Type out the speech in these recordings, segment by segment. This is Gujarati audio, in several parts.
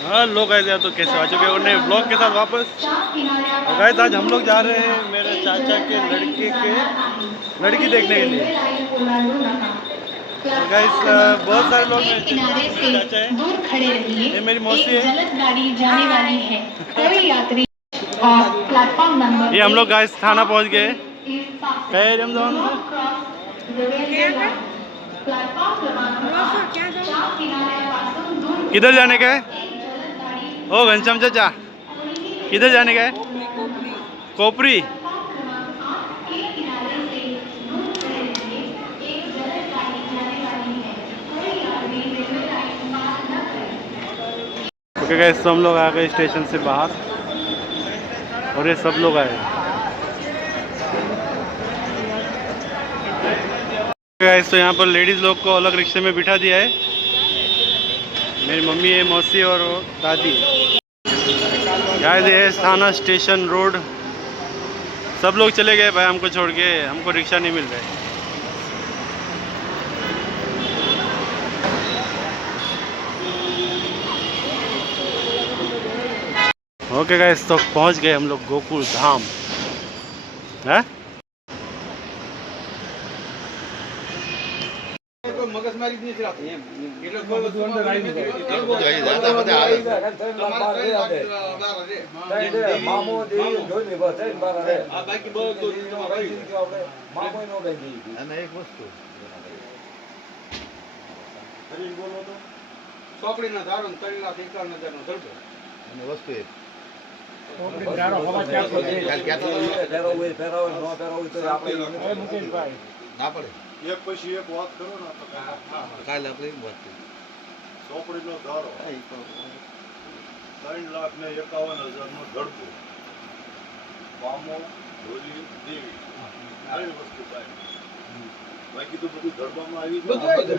हाँ लोग आए थे तो कैसे आ चुके हैं नए ब्लॉग के साथ वापस। और गाइस आज हम लोग जा रहे हैं मेरे चाचा के लड़की देखने के लिए। और गाइस बहुत सारे लोग मेरे चाचा हैं, ये मेरी मौसी है। ये हम लोग गाइस थाना पहुंच गए। कहे हम दोनों किधर जाने का है? ओ घनश्याम चाचा किधर जाने का है? कोपरी। ओके गाइस तो हम लोग आ गए स्टेशन से बाहर और ये सब लोग आए। गाइस तो यहाँ पर लेडीज़ लोग को अलग रिक्शे में बिठा दिया है। मेरी मम्मी है, मौसी और दादी। गाइस ये थाना स्टेशन रोड सब लोग चले गए भाई हमको छोड़ के, हमको रिक्शा नहीं मिल रहा है। ओके गाइस तो पहुंच गए हम लोग गोकुल धाम है। મગજમારી જ નથી રાખતી એમ એટલે કોઈ વસ્તુ અંદર આવી નથી મામો દેવી જોઈને બસ આ બાકી બધું આપણે મામો નો ગઈ અને એક વસ્તુ હરીન બોલો તો ચોપડીના ધારો 3,51,000 નો ધરતો અને વસ્તુ એક ચોપડી ધારો હવા ક્યાં ફેરો હોય ફેરાવો નો ફેરાવો તો આપણે મૂકીને ભાઈ ના પડે એક પછી એક વાત કરો ને તો કાલે આપણે વાત કરી ચોપડીનો ધારો 3,51,000 નો ધડકો મામો ઢોલી દેવી આવી વસ્તુ થાય બાકી તો બધું ધડવામાં આવી બધું આવી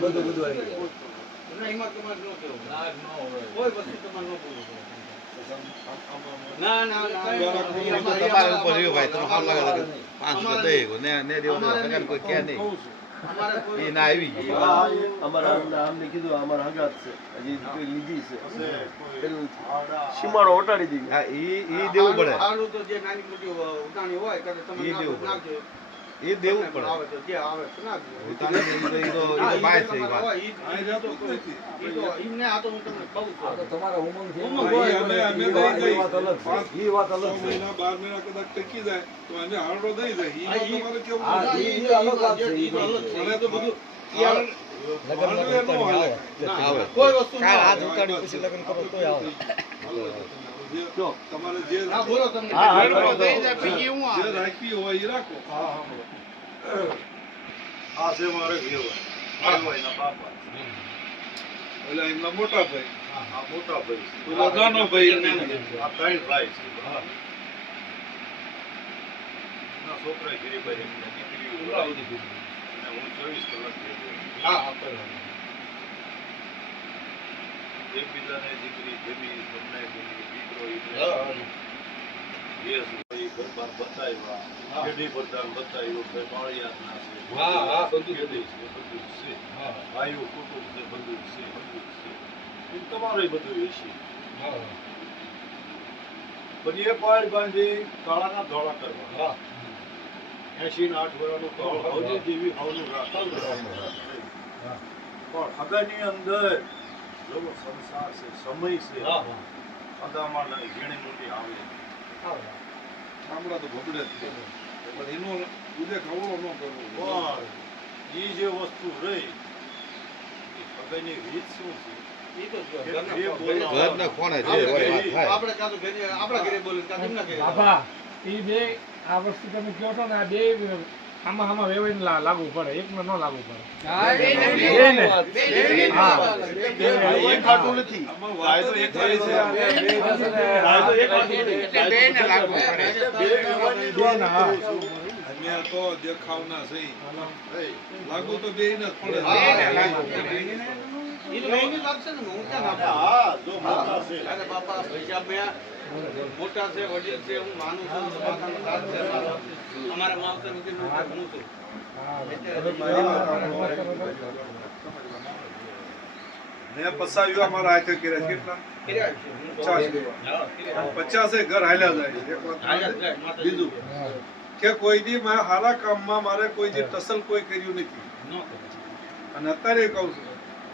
એટલે એમાં તમારે નો કેવું ના ન હોય કોઈ વસ્તુ તમારે નો બોલવું ના ના તમારે ઉપર રહ્યો ભાઈ તમે હાલ લાગે 5 દે ને ને દેવો ને કોઈ કે નહીં એ ના આવી ગઈ અમારા આમને કીધું અમારા હગાત છે હજી કોઈ લીધી છે પેલું સીમાડો ઓટાડી દીધી હા ઈ દેવું પડે હાલું તો જે નાની મોટી ઉટાણી હોય કે તમે નાખજો એ દેવું પડે આવે તો જે આવે તો નાખજો ઉટાણી ઈ તો બાય છે ઈ વાત ઈ તો ઈમને આ તો હું તમને કહું છું આ તો તમારા ઉમંગ છે ઉમંગ હોય અમે દઈ વાત અલગ છે ઈ વાત અલગ છે 12 મહિના કદાચ ટકી જાય તો અમે હાડો દઈ જાય ઈ તમારે કેવું ઈ અલગ વાત છે ઈ અલગ છે મને તો બધું યાર કોઈ વસ્તુ હાથ ઉતાડી પછી લગ્ન કરો તોય આવે જો તમારે જે હા બોલો તમને દઈ જાય પછી હું જે રાખી હોય ઈ રાખો હા આ છે મારે ઘેર હોય ના બાપા એટલે એમના મોટા ભાઈ હા મોટા ભાઈ પેલા નાનો ભાઈ આ ત્રણ ભાઈ છે હા ના છોકરા ઘરે ભાઈ દીકરી ઉડાવી દીધી અને હું 24 કલાક હા એકબીજાને દીકરી જમી તમને દીકરો યસ ભાઈ ઘર બતાવ્યા કેડી બતાવ્યો ભાઈ માળિયાના છે હા બધું કેડી છે બધું છે હા ભાઈઓ કુટુંબ છે બધું છે એ તમારે બધું છે હા પણ એ પાડ બાંધી કાળાના ધોળા કરવા હા 80 8 વર્ષનો કાળ આવજી દેવી આવનું રાખવું હા પણ હગાની અંદર જેવો સંસાર છે સમય છે હા અદામાં ઝીણી મોટી આવે સાંભળા તો ભગડે જ છે પણ એનો ઉદે ખવડો ન કરવો પણ એ જે વસ્તુ રહી એ હગાની રીત શું છે એ તો ઘરના કોણે જે હોય આપણે કાં તો ઘરે આપણા ઘરે બોલે કાં તેમના ઘરે બાબા એ બે આ વસ્તુ તમે કહો છો ને આ બે આમાં વેવાઈને લાગુ પડે એકમાં ન લાગુ પડે એક ખાટું નથી કાયદો એક થાય છે કાયદો એક એટલે બેને લાગુ પડે અમે તો દેખાવના છે લાગુ તો બેને જ પડે લાગુ પડે ઈ તો બેને લાગશે ને હું ક્યાં ના હા જો મોટા છે અરે બાપા પૈસા મે મોટા છે વડીલ છે હું માનું છું સમાધાન વાત છે અમારા માવતર વગર હું છું હા મેં પસાવ્યું અમારા હાથે કર્યા છે. કેટલા 50 ઘર હાલ્યા જાય. એક વાત બીજું કે કોઈ દી મેં હારા કામમાં મારે કોઈ દી ટસલ કોઈ કર્યું નથી. અને અત્યારે કહું છું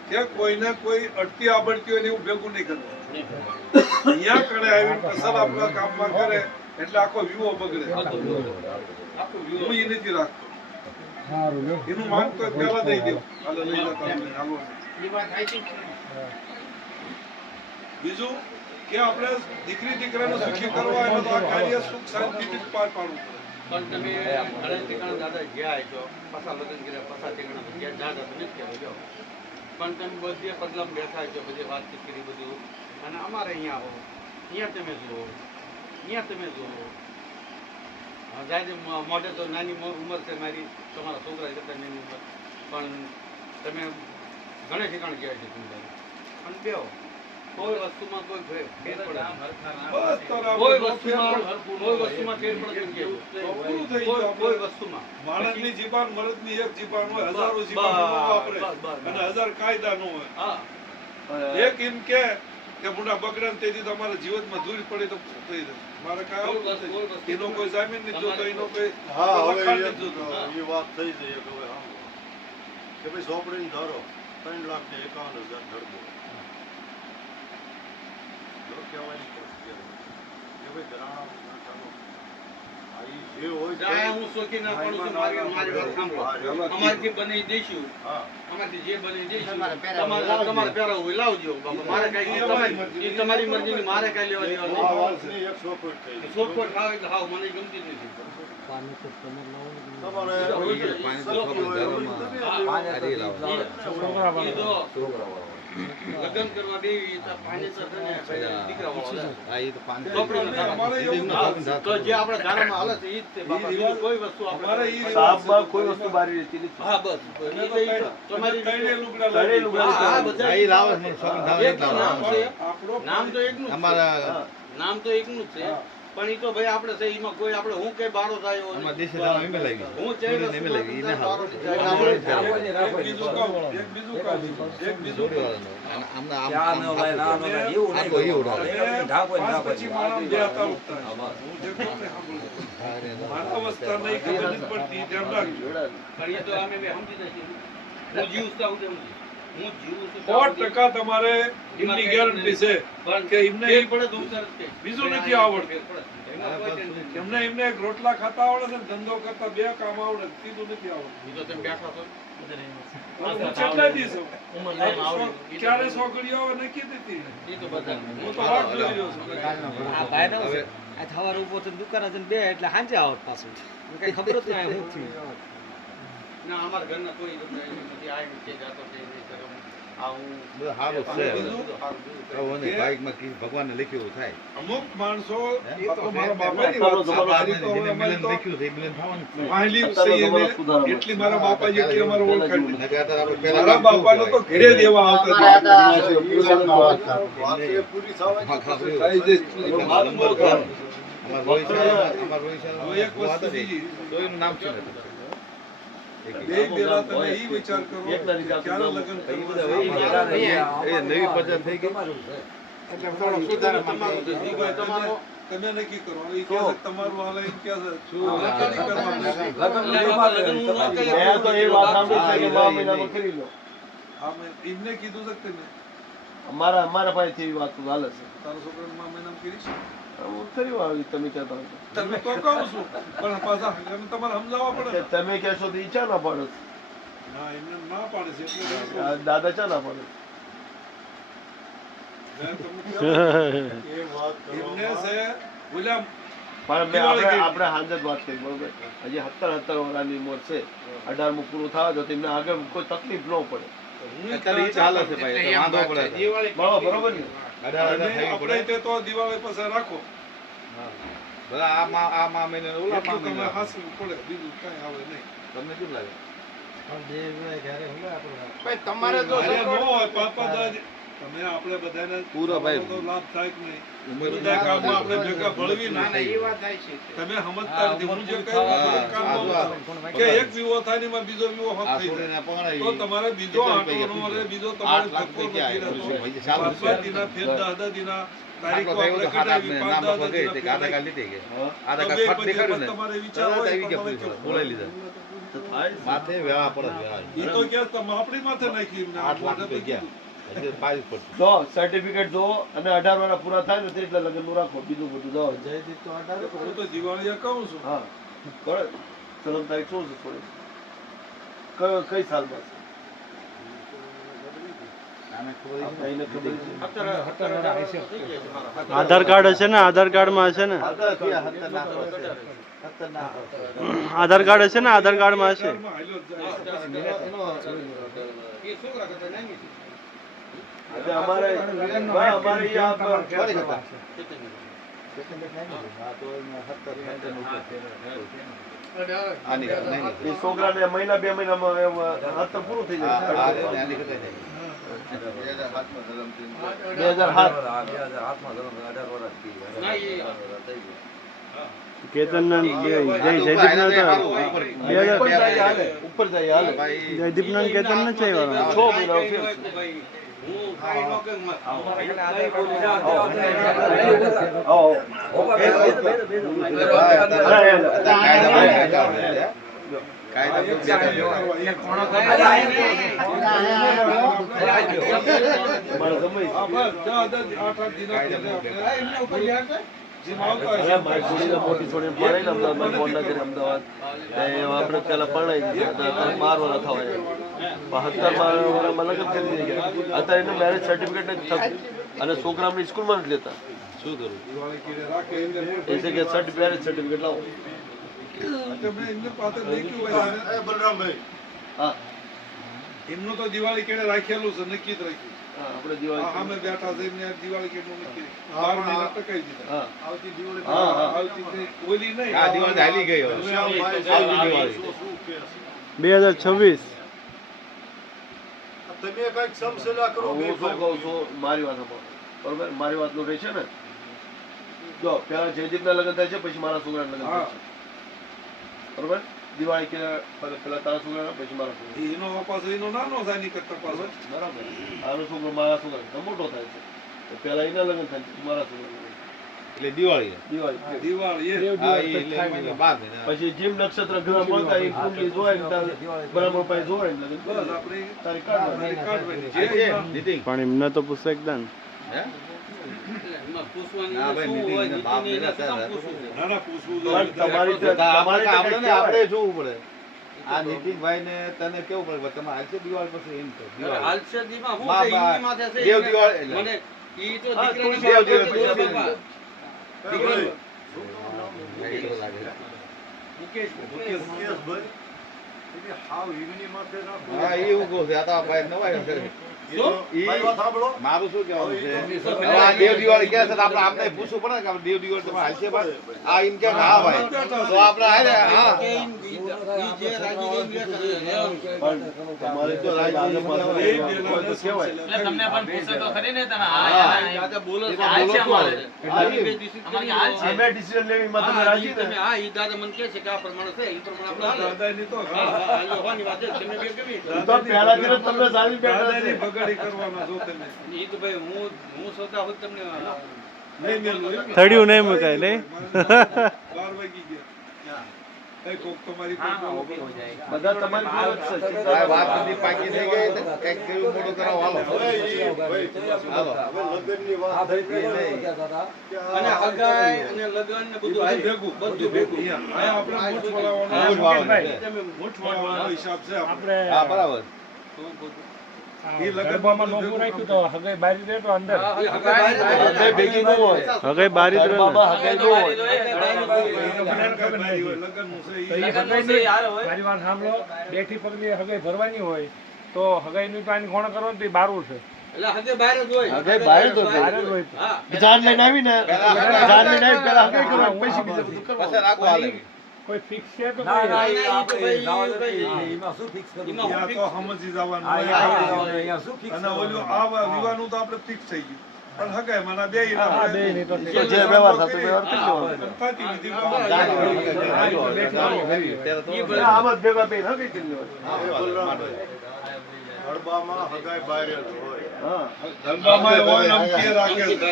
કે કોઈને કોઈ અટકી આવડતી હોય ને એવું ભેગું નહીં કરવું. અહીંયા કણે આવીને ટસલ આપણા કામમાં કરે એટલે આખો વ્યૂહ બગડે. હું એ નથી રાખતો. એનું માંગ તો પેલા દઈ દેવું. હાલો લઈ જતા અમને, હાલો. બીજું કે આપણે દીકરી દીકરાને સુખી કરવા એનો તો આ કાર્ય સુખ શાંતિથી જ પાર પાડવું પડે. પણ તમે ઘણા ઠેકાણા દાદા ગયા છો, પાછા લગ્ન કર્યા, પાછા ઠેકાણા ગયા દાદા તમે જ કહેવાય જાઓ. પણ તમે બધે પગલાં બેઠા છો, બધી વાતચીત કરી બધું. અને અમારે અહીંયા આવો, અહીંયા તમે જુઓ, અહીંયા તમે જુઓ. જાય મોઢે તો નાની ઉંમર છે મારી, તમારા છોકરા કરતા નાની ઉંમર, પણ તમે ઘણા ઠેકાણે ગયા છે તમે અને બેહો. કોઈ વસ્તુમાં કોઈ ફેર પડે બસ તો આપણે કોઈ વસ્તુમાં ફેર પડે તો પૂરું થઈ ગયું. કોઈ વસ્તુમાં માણસની જીબાન મરદની એક જીબાન હોય, હજારો જીબાન વાપરે અને 1000 કાયદા નો હોય. હા એક એમ કે મોટા બગડે ને તેથી તમારા જીવનમાં દૂર પડે તો થઈ જાય. મારે કાંઈ આવતું નથી. એનો કોઈ જામીન નથી જોતો, એનો કોઈ લખાણ નથી જોતો. એ વાત થઈ જાય કે હવે આમ કે ભાઈ સોંપડીને ધારો 3,51,000 ધરબો જો કહેવાય કે ભાઈ ઘરાણા ચાલો આ ઈ જે હોય જાય હું શોખી ના પડું છું. મારી વાત સાંભળો. અમારથી બની દઈશું, હા અમારથી જે બની દઈશું તમારે પહેરાવું હોય લાવજો. મારે કઈ તમારી મરજીની મારે કઈ લેવા દેવા આ નહીં. વાતની 100 ફૂટ થઈ ગઈ. શોખવટ ખાવ એટલે હાવ મને ગમતી જ નથી. તમારે પાણી તો શોખ હોય એવું તમે ઈ જો લગ્ન કરવા દેવી તો પાણી તો છે ને દીકરા વાળો હા એ તો પાણી ચોપડીનો ધારો. અમારે એવું હા, તો જે આપણે ધારામાં હાલે છે ઈ જ તે બાપા. બીજું કોઈ વસ્તુ અમારે આપણે ઈ સાહેબમાં કોઈ વસ્તુ બારી રહેતી નથી. હા બસ ઈ તો ઈ તો તમારી કઈને લુગડા કઈને લાવી. લુગડા. હા, હા, બધા હા, ઈ લાવે છે, શોખીન ધારો એક તો નામ છે, આપણો નામ તો એકનું જ છે. અમારા નામ તો એકનું જ છે, પણ ઈ તો ભાઈ આપણે છે એમાં કોઈ આપણે હું કે બારો થાય હોય અમારા દેશી ધારો એમ લાગી હું ચેડ એમ લાગી એને બારો હાવ થાય. એક બીજું કહું, એક બીજું કહું, એક બીજું કહું. આમના ત્યાં ન હોય, ના ન હોય, એવું નહીં. આખો ઈ ઉડાડે. અમે ઢાંકો ને પાંચ ઢાંકો. પછી માણસ બે હતા ઉઠતા. હું જે કહું ને સાંભળજો. મારા અવસ્થા નહીં ખબર નથી પડતી, ધ્યાન રાખજો. પણ એ તો અમે બે સમજી જઈશું. હું જીવતા હું તેમ છું. હું જીવું છું 100% તમારે એમની ગેરંટી છે પણ કે એમને ફેર પડે તો હું તરત કહીશ. બીજું નથી આવડતું. ફેર પડે. એમાં કોઈ ટેન્શન નથી. એમને એક રોટલા ખાતા આવડે છે ને ધંધો કરતા બે કામ આવડે, ત્રીજું નથી આવડતું. ઈ તો તમે બેઠા છો. હું કેટલા દિવસ ક્યારે સોગડીઓ આવે નક્કી નથી. ઈ તો બધા હું તો વાત જોઈ રહ્યો છું. આ ભાઈ નો છે આ સવારે ઉભો થઈને દુકાને જઈને બે એટલે સાંજે આવત પાછું મને કઈ ખબર જ નહીં હું થયું ના અમારા ઘરના કોઈ નથી આ નથી જાતો છે નહીં કરે. આ હું બધું સારું છે બીજું કહું ને ભાઈમાં કી ભગવાનને લખ્યું એવું થાય અમુક માણસો હે? આ તો મારા બાપાની વાત છે. આપણે તો જેને અમારી મિલન તો લખ્યું છે એ મિલન થવાનું જ છે. વાહેલી સહી એને એટલી મારા બાપા જેટલી અમારે ઓળખાણ નથી. નકર અત્યારે આપણે પહેલા મારા બાપાનો તો ઘરે દેવા આવતા હતા. વાત એ પૂરી થવાની હા, ખબર છે. થઈ જશે. અમારા રોહિત હવે એક વસ્તુ બીજી. તો એનું નામ શું હતું? બે બેલા તમે ઈ વિચાર કરો કે ક્યારે લગ્ન કરવા. એ નવી પદ્ધતિ થઈ ગઈ. તમારું છે. ઈ કોઈ તમારો તમે નક્કી કરો. ઈ કહે છે તમારું હાલે, ઈ કહે છે નક્કી નહીં કરવાનું. મેં તો એ વાત સાંભળી છે કે 2 મહિનામાં કરી લો. હા, મેં એમને કીધું છે કે તમે મારા પાસેથી એવી વાત હાલે છે. તારા છોકરાને માં મહિનામાં કરીશ. હું કર્યું આવી તમે કહેતા હોય તો. તમે તો કહું છું પણ પાછા એમ તમારે સમજાવવા પડે કે ને. તમે કહેશો તો ઈ ચા ના પાડો છો? ના, એમને ના પાડે છે એટલે મેં આ દાદા ચા ના પાડે? તમને કહ્યું. એ વાત એમને કરવામાં છે બોલ્યા પણ મેં આપણે હાંજે જ વાત કરી બરોબર. હજી 17 વર્ષની ઉંમર છે. 18મું પૂરું થાય તો તેમને આગળ કોઈ તકલીફ ન પડે. હું અત્યારે ઈ ચાલે છે ભાઈ તો વાંધો પડે છે. બરોબર ને? અઢાર અને થઈ આપણે પડે. તે તો દિવાળી પછી રાખો. બધા આ મા મહિને ને ઓલા મા એટલું તમે મહિને હાંસવું પડે, બીજું કાંઈ આવે નહીં. તમને કેમ લાગે? તમારે અરે ન હોય, પાપા દાદી તમે આપણે બધાને પૂરો ભાઈ. તો લાભ થાય કે નહીં? ઉંમર બધા કામમાં આપણે ભેગા ભળવી ના તમે સમજતા નથી. હું જે કહ્યું આ બધા કામમાં કે એક વિવો થાય ને એમાં બીજો વિવો હક થઈ જાય. તો તમારે બીજો આંટો રે, બીજો તમારે ધક્કો નથી રહેતો. 5 દિના ફેર 10 દિના તારીખો આપણે કઢાવી, 5-10 દિના ફેર લાગી. તમારે વિચાર હોય તો તમારે કેવું? બોલાવી લીધા તો થાય છે. માથે વેળા પડે વેળા ઈ તો કે તમે આપણી માથે નાખી 8 લાખ રૂપિયા ગયા હજી 22 પડશે જો સર્ટિફિકેટ જો અને 18 વર્ષ પૂરા થાય ને એટલે લગ્નનું રાખો, બીજું બધું જાઓ. જયદીપ તો 18 હું તો દિવાળીએ કહું છું. હા બરાબર. જન્મ તારીખ શું છે થોડી કઈ સાલમાં છે? આને ખબર ભાઈને ખબર છે. આધાર કાર્ડ હશે ને, આધાર કાર્ડમાં હશે ને, આધાર કાર્ડ હશે ને, આધાર કાર્ડમાં હશે. ઘરમાં હાલ્યો જ જાય. એ છોકરા કરતા નાની છે. એટલે અમારે અહીંયા એ છોકરાને મહિના 2 મહિનામાં હતર પૂરું થઈ જાય. 2007 ના એ કેતન જયદીપ ના ઉપર જાય હાલે. જયદીપ ના કેતન ન છે 6 મહિના ફેર છે. ભાઈ હું કાઈ નો કે મોટી છોડી પડે ને અમદાવાદ ફોન ના કરી અમદાવાદ આપણે પેલા પરણાઈ દીધા 12 વર્ષ થવાય 72 વર્ષમાં લગ્ન કરી દીધા. અત્યારે એનું મેરેજ સર્ટિફિકેટ નથી થતું અને છોકરા અમને સ્કૂલમાં નથી લેતા. શું કરું એ છે કે મેરેજ સર્ટિફિકેટ લાવો. હા એમનું તો દિવાળી કેળે રાખેલું છે, નક્કી જ રાખ્યું. આપણે હા, દિવાળી અમે બેઠા છે એમને દિવાળી કેળનું નક્કી. 12 મહિના ટકાઈ દીધા. હા આવતી દિવાળી હા, હા. આવતી તે ઓલી નહીં. આ દિવાળી હાલી ગઈ હવે. આવતી દિવાળી 2026. હું શું કહું છું મારી વાત સાંભળો. બરોબર મારી વાત નું રહેશે ને. જો પેલા જયદીપ ના લગ્ન થાય છે, પછી મારા છોકરા લગ્ન થાય છે. બરોબર દિવાળી કે પેલા તારા છોકરા પછી મારા છોકરા. એનો પાછો એનો નાનો થાય નહીં કરતા પાછો. બરાબર આનો છોકરો મારા છોકરા મોટો થાય છે. તો પેલા એના લગ્ન થાય છે, મારા છોકરા લગ્ન. એટલે દિવાળી દિવાળી દિવાળી એ. હા, ઈ એટલે 12 મહિના પછી જીમ નક્ષત્ર ગ્રહ મળતા એ કુંડલી જોય ને તારે બરાબર પાસે જોય ને લગ્ન બસ આપણે તારી કાઢવાની. કાઢવાની. આ જે છે, નીતિન. પણ એમને તો પૂછે એકદમ હે? એમાં પૂછવાનું ના ભાઈ, શું હોય, નીતિન, બાપ નીતિને બેટા શું કામ છે. પૂછવું છે? નાના પૂછવું પણ જોઈએ. તમારી તો તમારી આપણે આપણે જોવું પડે. આ નીતિનભાઈ ને તને કેવું પડે તમે હાલશે દિવાળી પછી એમ કહો. દિવાળી. હાલશે દીમાં હું બા, છે, બા. ઈની માથે છે, દેવ ઈને દિવાળી એટલે. મને ઈ તો હા, દીકરાની દેવ માથે દિવાળી છે, પછી બાપા. દીકરાનું. મુકેશ હા, એ એવું કહું છું. આ તો આ ભાઈ નવાઈ હશે. ઈ મારું શું કહેવાનું છે? હવે આ દેવ દિવાળી કહે છે તો આપણે આમને પૂછવું પડે ને કે આપણે દેવ દિવાળી તમે હાલશે પણ આ એમ કે હા ભાઈ તો આપણે હાલે હા કે ઈ જે રાજી ગઈ ને પણ તમારી તો રાજ્ય માથે એ હોય તો કહેવાય. એટલે તમને પણ પૂછે તો ખરી ને તમે આજે બોલો છો, એમાં હાલ બોલો છે શું અમારે. હવે? અમારી બે decision અમારી કરી હાલ દો. છે. અમે ડિસિઝન લેવી માં તમે હા, રાજી ઈ ને તમે- હા, ઈ દાદા મને કહે છે કે આ પ્રમાણે છે, ઈ પ્રમાણે આપણે હાલે. દાદાની તો હા, હા, હાલો, હોવાની વાત છે. તમે બે કેવી? તો પહેલાથી જ તમને સારી બેઠા દાદાની છે. બગાડી કરવાના છો તમે. ઈ તો ભાઈ હું સોતા હોત તમને નહીં મેલું એમ. થડ્યું નહીં મુકાય નહીં. 12 વાગી ગયા. કઈ કોક તમારી હા કોઈ હા બોલો. ઊભી હો જાય બધા તમારી જોડે જ છે. આ વાત બધી પાકી થઈ ગઈ તો કંઈક કેવું મોટું કરાવો હાલો હાલો અને હગાઈ અને લગન ને બધું હાલે. બધું ભેગું. અહીંયા આપણે મૂઠ મૂઠ વળાવવાનો વાળવાનો. તમે મૂઠ વળાવવાનો હિસાબ છે આપણે. હા બરાબર ઈ લગનમાં નોખું રાખ્યું તો હગાઈ બારી દે તો અંદર હા, હગાઈ હગાઈ ભેગી ન હોય. હવે બારી જ રહે ને. ઘરમાં હગાઈ ન હોય. લગનનું છે ઈ. લગનનું છે યાર હોય. મારી વાત સાંભળો બેઠી પગની હગાઈ ભરવાની હોય તો હગાઈની પાણી ખોણ કરો ને તો ઈ બારું છે. એટલે હગાઈ બહાર જ હોય. હગાઈ બહાર જ હોય. બહાર જ હોય. હા. જાન લઈને આવી ને જાન લઈને આવી પેલા હગાઈ કરવા પછી બીજું બધું કરવા. પછી રાખો હાલે કોઈ ફિક્સ છે તો ના ના કોઈ? એ આપણે જવા દે એમાં શું ફિક્સ કરવું ત્યાં તો સમજી જવાનું હા, હોય. અહીંયા શું ફિક્સ અને ઓલું આ વિવાહનું તો આપણે ફિક્સ થઈ ગયું પણ હગાઈ માના બે જે વ્યવહાર થતો વ્યવહાર કરી લેવાનો. આમ જ ભેગા થઈને હગી કરી લેવાની. ગરબામાં હગાઈ બહાર જ હોય હા ધંધામાં હોય ને આમ કે રાખે છે.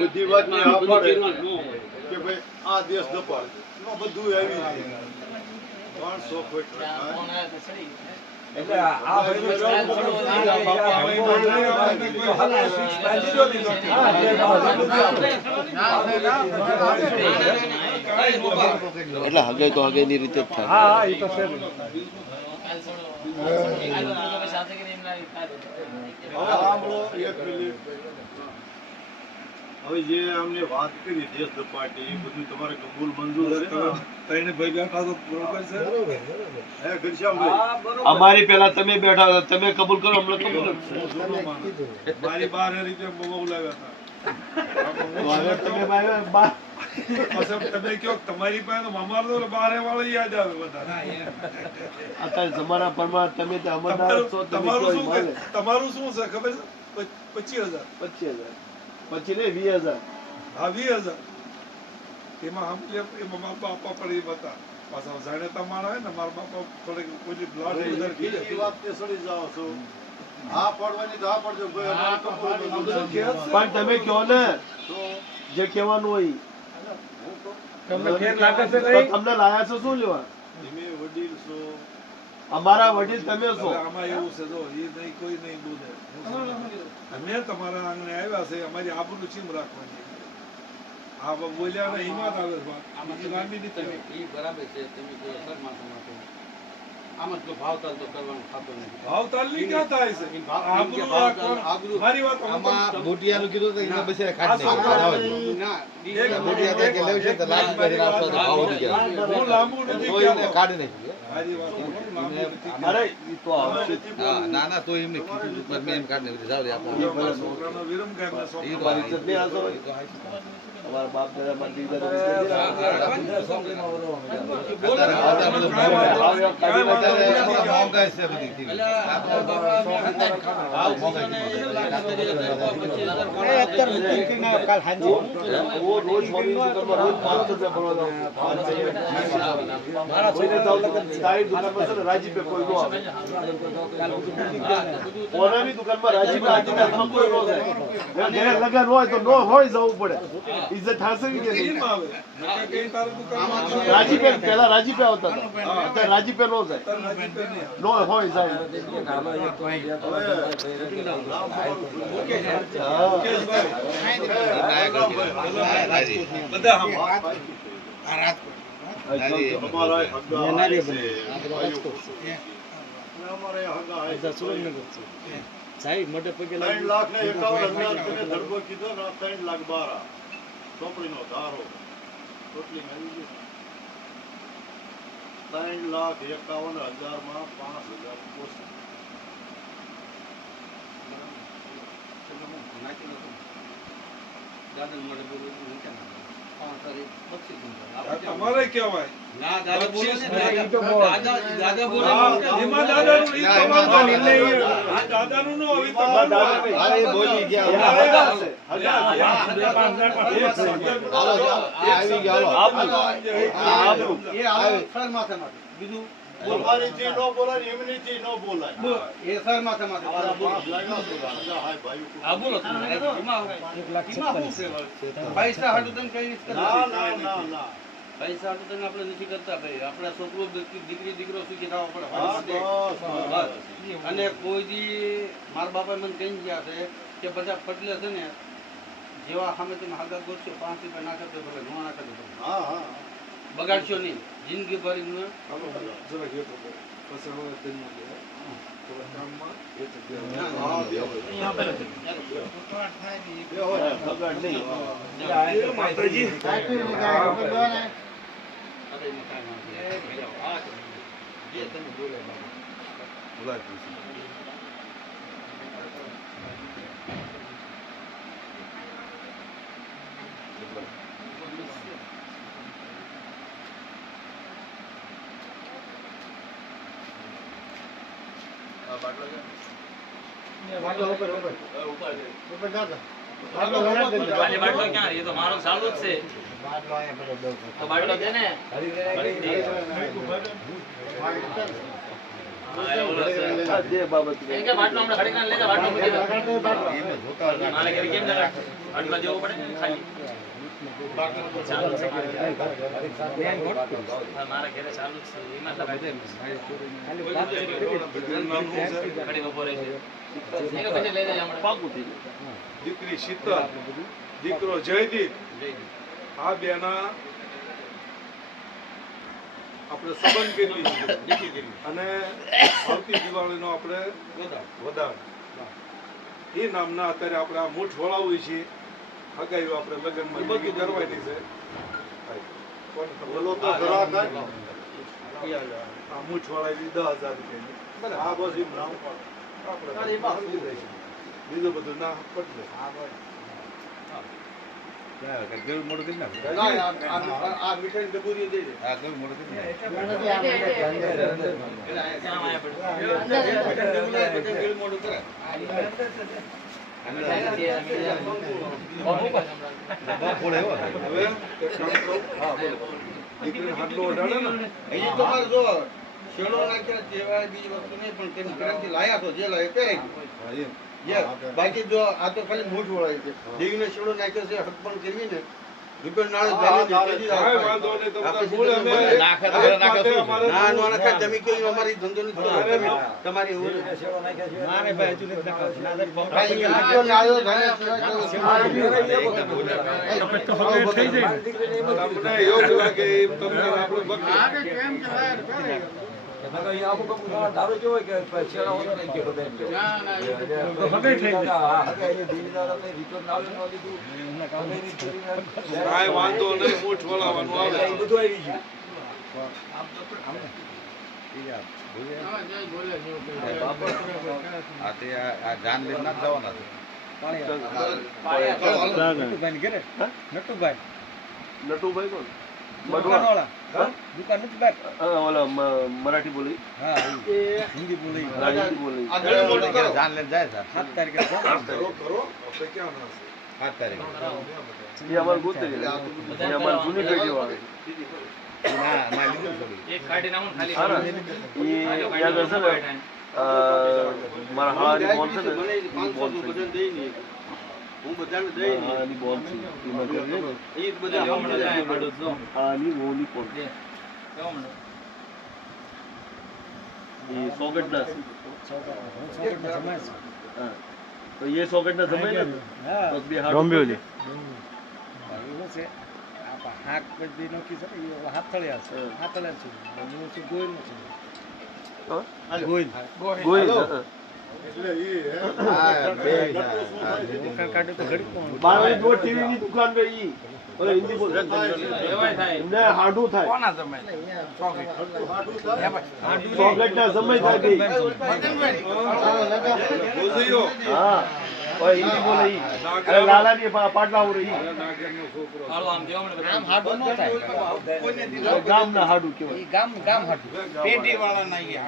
બધી વાત ની હા પડે કે ભાઈ આ દેશ દપાડ એમાં બધું આવી જાય 300 ફૂટ એટલે આ એટલે હગાઈ તો હગાઈ ની રીતે જ થાય. હા હા એ તો છે ને. સાંભળો એક મિનિટ હવે જે અમને વાત કરી દેશ દપાટી એ બધું તમારે કબૂલ મંજૂર છે ને? તઈને ભાઈ બેઠા તો બરોબર છે. હે ઘનશ્યામભાઈ અમારી પેલા તમે બેઠા હતા, તમે કબૂલ કરો, અમને કબૂલ જ છે. મારી 12 રૂપિયા બહુ લાવ્યા તો હવે તમે હતા. પછી તમે કહો કે તમારી પાસે તો અમારે તો 12 વાળો યાદ આવે બધા. અત્યારે જમાના પ્રમાણે તમે તે અમરદાર છો, તમે તમારું કોઈ શું મળે. તમારું શું છે ખબર છે? 25,000. 25,000 પછી ને 20,000. હા 20,000. એમાં મારા બાપા પણ એ હતા પાછા જાણેતા માણસ હોય ને મારા બાપા થોડીક કોઈ બ્લડ વધારે પી બીજી જાય. વાત તે સડી જાઓ છો હા પડવાની તો હા પડજો ભાઈ અમારે કબૂલ મંજૂર છે. પણ તમે કહો ને તો જે કહેવાનું હોય. તમને ફેર લાગે છે તો નહીં? તમને લાયા છો શું લેવા? તમે વડીલ છો અમારા વડીલ તમે છો. હવે આમાં એવું છે જો એ નહીં કોઈ નહીં બોલે. અમે તમારા આંગણે આવ્યા છે અમારી આબરૂ ચીમ રાખવાની. આ બોલ્યા ને હિંમત આવે છે વાત. બીજી લાંબી નથી આવે. એ બરાબર છે તમે કહો સર માથે આમ જ ભાવતાલ તો કરવાનું થતું નથી. ભાવતાલની ક્યાં થાય છે? આબરૂ રાખવાનું. મારી વાત આમાં બોટિયાનું કીધું તો એના પછી આ ખાટ છોકરા નહીં ના બોટિયા ત્યાં કે લેવું છે તો લાખ રૂપિયા આપો તો ભાવ વધી જાય. હું લાંબુ નથી તો એમને કહેતો. કાઢી નાખ્યું. મારી વાત સાંભળો, લાંબુ નથી કહેતો. અરે ઈ તો આવશે. હા ના ના તો એમને કીધું હતું પણ મેં એમ કાઢી નાખ્યું જાવ દે આપો મારા છોકરાનો વિરમગામના એ છોકરા. તમારી ઇજ્જત નહીં આવશે ભાઈ. અમારા બાપ દાદા મારી દીકરા તો ઇજ્જત નહીં આવશે. અત્યારે બધું મોંઘાઈ છે બધી થઈ ગઈ. વો રોજ મમ્મી દુકાનમાં રોજ 500 રૂપિયા ભરવા જાઉં. કોઈને જાઉં તો તારી દુકાનમાં છે ને રાજીપે કોઈ નો આવે. કોનાની દુકાનમાં રાજીપે આજે દાખલામાં કોઈ નો જાય. ઘરે લગન હોય તો નો હોય જવું પડે. ઇજ્જત હાસે કે નહીં? કેમ આવે? નકા કઈ તારા દુકાનમાં રાજીપે પેલા રાજીપે આવતા હતા. અત્યારે રાજીપે નો જાય. તારા નજીક નહીં આવે. નો હોય જાય. બધા આમ. અમારા હગા હાય છે. અમારે હગા હાય છે. 3,51,000 તમે ધડકો કીધો ને 3,12,000 ચોપડીનો ધારો ટોટલી આવી ગયો 3,51,000 માં 5,000 પોષણ તમારે કહેવાય. ના દાદા બોલે ને બક્ષીસ તો બહુ. દાદા બોલે એમાં દાદાનું ઈ ના, તમારું એમાં નહીં. નહીં. આ દાદાનું ન હોય, ઈ અમારા તમારું દાદા હોય. અરે બોલી ગયા હગા હશે. હગા હશે. હાલો જાઓ. આ આવી ગયા હાલો. આબરૂ. એ આવે સર માથે માથે બીજું તમારીથી ન બોલાય ને એમનીથી ન બોલાય એ સર માથે માથે અમારા બાપ લાગ્યા છે. હગા હાય ભાઈ હા બોલો તમે એમાં શું છે પૈસા હાટું તમે કઈ નથી ના કરતા ના ના ના પૈસા હાટું તમે આપણે નથી કરતા ભાઈ આપણા છોકરો દીકરી દીકરો સુખી થવા પડે હા, બસ. બસ. અને કોઈ દી મારા બાપાએ મને કહી ગયા છે કે બધા પટલે છે ને જેવા સામે તમે હાગા ગોઠશો 5 રૂપિયા નાખે તો ભલે ન નાખે તો ભલે હા હા બગાડશો નહીં જિંદગી ભરી હાલો, જરાક હેઠો કરો. પછી હવે ધન્યવાદ. થોડા કામમાં એ તો બે. હા બે હોય. બે હોય. હગા નહીં. માતાજી. જે તમે બોલે બોલાય પૂછી. ખાલી બાટલો ક્યાં? એ તો મારો ચાલુ જ છે. તો બાટલો દે ને. હા, એ ઓલો છે. જે બાબત એ કે બાટલો હમણાં ખડી કરીને લઈ જા, બાટલો મૂકી દે. મારે ઘરે કેમ ના રાખે? બાટલો દેવો પડે ને ખાલી. ચાલુ છે. હા, મારા ઘરે ચાલુ જ છે. એમાં તો ઘડી ઉભો રહે છે. એ કે પછી લઈ જાય હમણાં. પાકું થઈ જાય. દીકરી શીતલ, દીકરો જયદીપ, આ બેના આપણે સંબંધ કરી છે અને આવતી દિવાળીનો આપણે વધાર એ નામના અત્યારે આપણે આ મૂઠ વળાવવી છે. હગાઈઓ આપણે લગ્નમાં ભેગી કરવાની છે. કોણ બોલો તો ખરા કાંઈ? આ મૂઠ વળાવી 10,000 રૂપિયાની. આ બસ એમ નામ આપણે બીજું બધું ના પટલે. ગયું મોડું કરી નાખ. આ મીઠાઈ ડબુરી દઈ દે. હા, ગયું મોડું કરી નાખ. મોડું કરે. બપોરે એવો થાય. હવે એક કામ કરો. હા બોલો. દીકરીને હાથલો અડાડે ને હજી તો મારે જો શેડો નાખ્યા જેવા બીજી વસ્તુ નહીં પણ તેની ઘરેથી લાયા તો જે લાયા પહેરાઈ ગયું. હા, એમ. બાકી જો આ તો ખાલી મૂઠ વળાય છે. દેવીને શેડો નાખ્યો છે હક પણ કરવી ને રૂપિયા નાળે કાંઈ વાંધો નહીં. તો બધા બોલે અમે નાખે તો એક નાખે માટે શું? અમારે ના નો નાખે તમે કયો અમારી ધંધો નથી તમારી એવું મારે ભાઈ હજુ નથી નખાવ્યું. ભાઈ નાખ્યો ને આવ્યો જાણે તમને યોગ્ય લાગે એમ તમને આપણે કાંઈ વાંધો નહીં. મૂઠ વળાવવાનું આવે. આ તે આ જાન લઈને ના જવાના છે. નટુભાઈ ઘરે નટુભાઈ નટુભાઈ કોણ? દુકાનવાળા. દુકાન નથી બાર. ઓલા મરાઠી બોલી. હા હિન્દી બોલે. હા, હિન્દી બોલી. જાન લઈને જાય છે. 7 તારીખે કરો કરો. આપણે ક્યાં ના છે? 7 તારીખે. એ અમારે ગોતે છે. એ અમારી જૂની પેઢી વાળી. ના ના લીધું થોડું. એક કાઢી નાખું ખાલી. હા ને? એ યાદ હશે ને? મારા હારી બોલ છે ને? મને 500 બધાને દઈ નહીં હું બધાને દઈ નહીં હાની બોલ છે. એમાં કરીએ ને? એ બધા હમણાં જાય ભાડું જો. હાની બોલી કોણ? દે. કેવો મળે? એ સોકેટ ના છે. સમાજ. હા. તો એ સોકેટ ના સમય ને? હા તો બે હાથ ડોંબિવલી. એવું છે. આ હાક બધી નોકી છે ને એ હાથળિયા છે. હાથળિયા છે. હું છું ગોયલનો છું. હા? ગોયલ. ગોહિલ. હા. એટલે ઈ હે. હા, બે હા. દુકાન કાઢે તો ઘડી કોણ. બારવાળી જો ટીવી ની દુકાન પે ઈ ઓલે હિન્દી બોલ એવાય થાય. એમને હાડું થાય. કોના તમે? ચોકલેટ ના સમય થાય ભઈ. ભૂસૈયો. હા. ઓય હિન્દી બોલે ઈ. અરે લાલા ની પાટલા ઉરે ઈ. નાગરનો છોકરો. હાલો આમ દેવો મને બધા. આમ હાડું ન થાય. ગામ ના હાડું કહેવાય. ઈ ગામ ગામ હાડું. પેઢી વાળા ના ઈ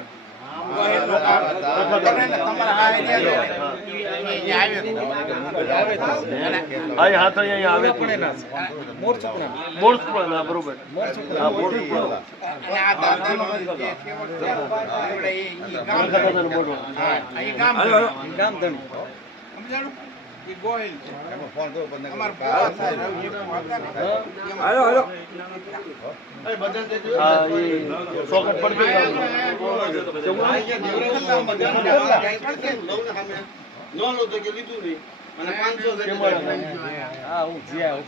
હા એ હાથ અહીંયા આવે પડે ના મોર છોકરા. મોર્સ પણ હા બરોબર. મોર છોકરા. હા મોર્સ પણ મોટો. ઈ ગામ ધણી. એમાં ફોન કરો પણ નકર હા એ સોકેટ પર બે નો લો તો કે લીધું નહીં અને 500 હા હું જ્યાં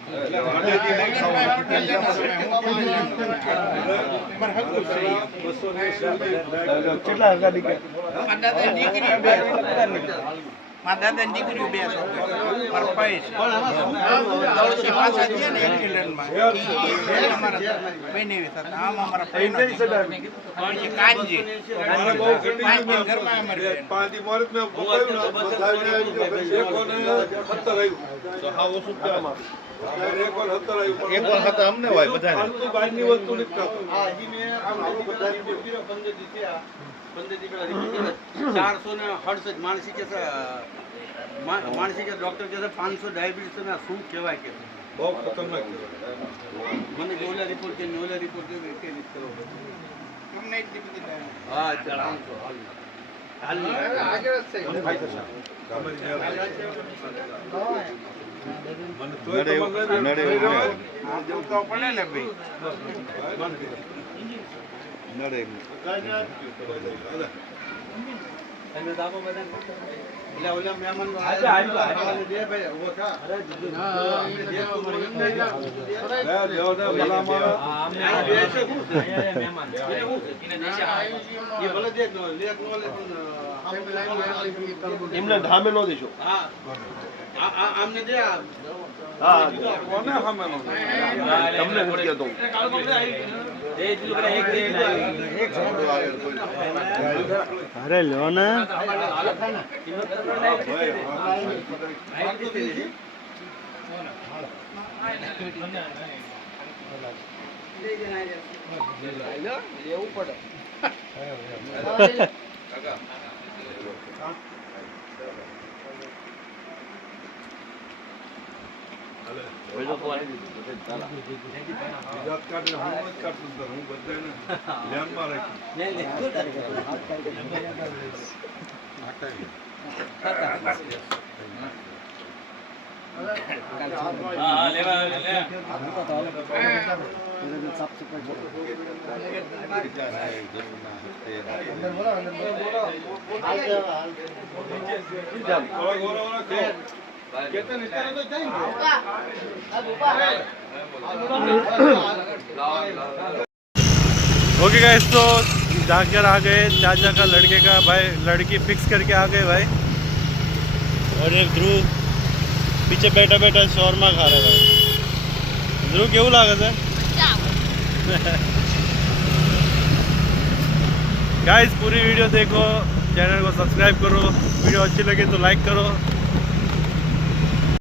કેટલા હજાર નીકળે? મારા દાદાની દીકરીઓ 2 છોકરી મારા ભાઈ છે તળસી પાછા છે ને ઇંગ્લેન્ડમાં અમારા બહેનેવી થતા આમ અમારા ભાઈ કાનજી મારે બહુ ઘટી પાંચ ગયું. દિન ઘરમાં અમારી બેન. 5 દી મોરત મેં બપાયું ને બધાને એકોને 70 આવ્યું. તો હા ઓછું કેમ આપે એકોને 70 આવ્યું. એક વાર હતા અમને હોય બધાને ફાલતુ બહારની વસ્તુ નથી ખાતો. હા હજી મેં આમ બધા રિપોર્ટ કર્યો 15 દી થયા 15 દી પહેલા રિપોર્ટ કર્યો 468 માનસી કે માનસી કે ડોક્ટર કહે છે 500 ડાયાબિટીસ તમે આ શું કહેવાય કે બહુ ખતરનાક કહેવાય. મને કે ઓલા રિપોર્ટ કે ઓલા રિપોર્ટ કે કે રીતે કરો તમને એટલી બધી ડાય- હા 500 હાલ મને તોય નડે એવું- તમારે નડે એવું રહેવાય. નહીં. આ જવું તો પડે ને ભાઈ નડે એવું. એટલે ઓલા મહેમાન દે ભાઈ ઉભો થા એ ભલે દે નો લેક નો લે પણ એમને ધામે ન દેશો હા આમને દે હા કોને સામેનો? તમને નથી કહેતો અરે લ્યો ને ગુજરાત કાઢે હું જ કાઢું તો હું બધાને ધ્યાનમાં રાખી. ઓળખ, ઓળખ, ઓળખ. કેતન અત્યારે તો જાય ओके गाइस, तो जाकर आ गए चाचा का लड़के का भाई, लड़की फिक्स करके आ गए भाई। और एक ध्रुव पीछे बैठा बैठा शौरमा खा रहा है भाई। ध्रुव केવું લાગે છે गाइस? पूरी वीडियो देखो, चैनल को सब्सक्राइब करो, वीडियो अच्छी लगे तो लाइक करो।